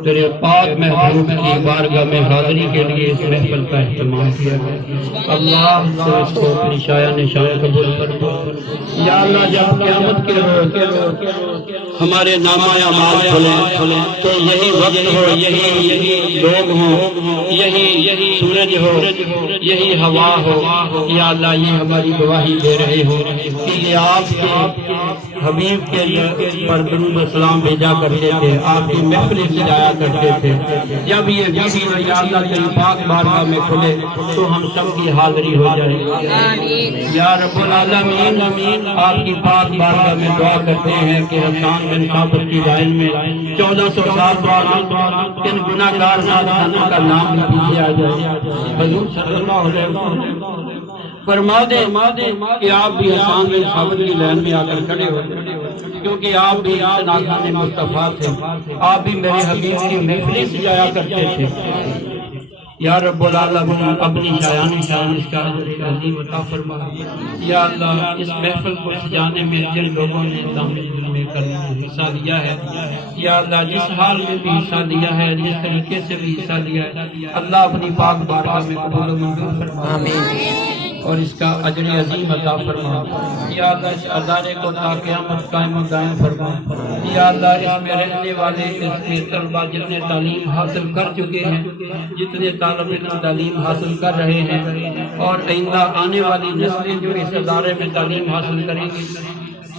तेरे पाक महबूब की बारगाह में हाजिरी के लिए इस महफिल का इस्तेमाल किया गया। अल्लाह तो इसको अपनी शाया निशान कबूल फरमा। या अल्लाह जब क़यामत के रोज़ हमारे नामा अमाल खुले तो यही वक्त हो, यही लोग हों, यही सूरज हो, यही हवा हो। या अल्लाह ये हमारी गवाही दे रहे हो कि ये आपके हबीब के पर दुरूद सलाम भेजा करते थे, आपकी महफिल सजाया करते थे। जब ये वीडियो या अल्लाह तेरी पाक बारगाह में खुले तो हम सब की हाजिरी हो जाए। या रब्बुल आलमीन, आपकी पाक बारगाह में दुआ करते हैं कि हसन बिन साबित की लाइन में 1400 साल बाद इन गुनाहगार नादानों का नाम भी पीछे आ जाए। हुजूर सल्लल्लाहु अलैहि वसल्लम फरमा दे कि आप भी हसन बिन साबित की लाइन में आकर खड़े हो, क्योंकि आप भी नाज़ाने मुस्तफा थे, आप भी मेरे हबीब की महफिल सजाया करते थे। या रब्बुल आलमीन अपनी शायानी शान इसका अज़ीम अता फरमा। या अल्लाह इस महफिल को सजाने में जिन लोगों ने हिस्सा लिया है, या अल्लाह जिस हाल में भी हिस्सा लिया है, जिस तरीके से भी हिस्सा लिया है, अल्लाह अपनी पाक बारगाह में कबूल मंजूर फरमा। आमीन। और इसका अजर अजीम अता फरमा। या अल्लाह इस अदारे को ता क़यामत कायम दायम फरमा। या अल्लाह इसमें रहने वाले इसके तलबा जितने तालीम हासिल कर चुके हैं, जितने तालिब इल्म तालीम हासिल कर रहे हैं, और आइंदा आने वाली नस्लें जो इस अदारे में तालीम हासिल करेंगी,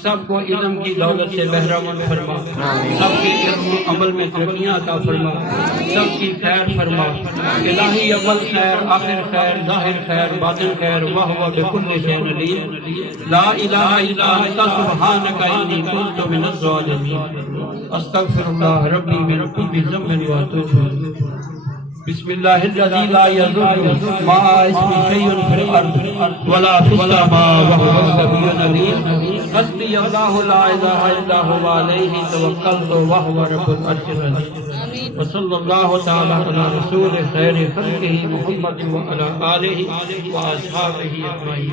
सबको इल्म की दौलत से बहरामंद फरमा, सबके इल्म अमल में तरक्कियां अता फरमा, सबकी खैर फरमा। इलाही अव्वल खैर, आखिर खैर, ज़ाहिर खैर, बातिन खैर, वह बिकुल्लि शैइन अलीम। ला इलाहा इल्ला अंता सुब्हानका इन्नी कुन्तु मिनज़ ज़ालिमीन। अस्तग़फिरुल्लाह रब्बी मिन कुल्लि ज़ंबिन व अतूबु इलैह। बिस्मिल्लाहिर्रज़ी ला यज़ुर्रु मआ इस्मिही शैउन फिल अर्ज़ वला फिस समा व हुवस समीउल अलीम। हस्बी अल्लाहु ला इलाहा इल्ला हुवा अलैहि तवक्कलतु व हुवा रब्बुल अर्शिल अज़ीम। व सल्लल्लाहु तआला अला रसूलिल खैरि खल्क़िही मुहम्मद व अला आलिहि व अस्हाबिही अजमईन।